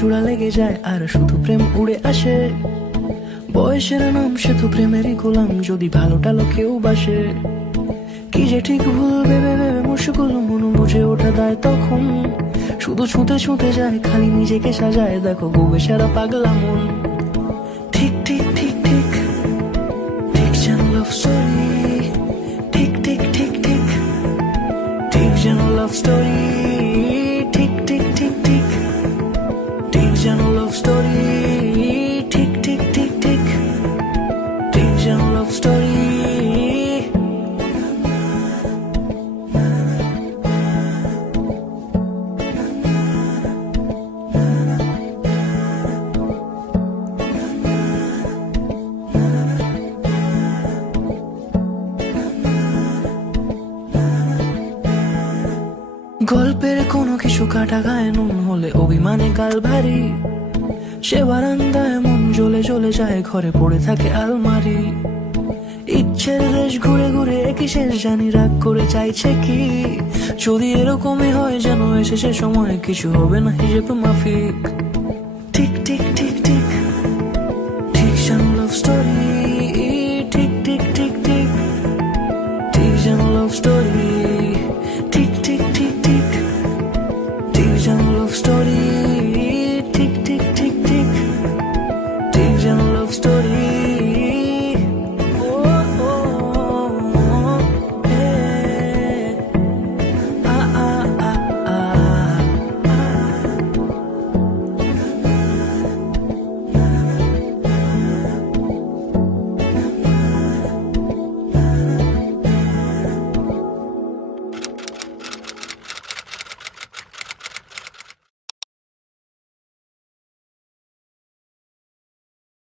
জোড়া লেগে যায় আর শুধু প্রেম উড়ে আসে। বয়সের নাম সে তো প্রেমেরই গোলাম, যদি ভালোটা লোকেও বাসে। কি যে ঠিক ভুল ভেবে ভেবে মুশকুল, মন বুঝে ওঠা দেয় তখন। শুধু ছুঁতে ছুঁতে যায়, খালি নিজেকে সাজায়, দেখো বউয়ে সারা পাগলা মন। ঠিক ঠিক ঠিক ঠিক ঠিক যেন লাভ স্টোরি, ঠিক ঠিক ঠিক ঠিক ঠিক যেন লাভ স্টোরি, ঠিক ঠিক ঠিক ঠিক ঠিক যেন লাভ স্টোরি, ঠিক ঠিক ঠিক ঠিক ঠিক যেন লাভ স্টোরি। গল্পের কোনো কিছু কাটা গায়ে নুন হলে অভিমানে গাল ভারী। সে বারান্দায় মন জ্বলে জ্বলে যায়, ঘরে পড়ে থাকে আলমারি। ইচ্ছের দেশ ঘুরে ঘুরে একই শেষ, জানি রাগ করে চাইছে কি। যদি এরকমই হয় যেন এসেছে সময়, কিছু হবে না হিসেব মাফিক। ঠিক ঠিক ঠিক ঠিক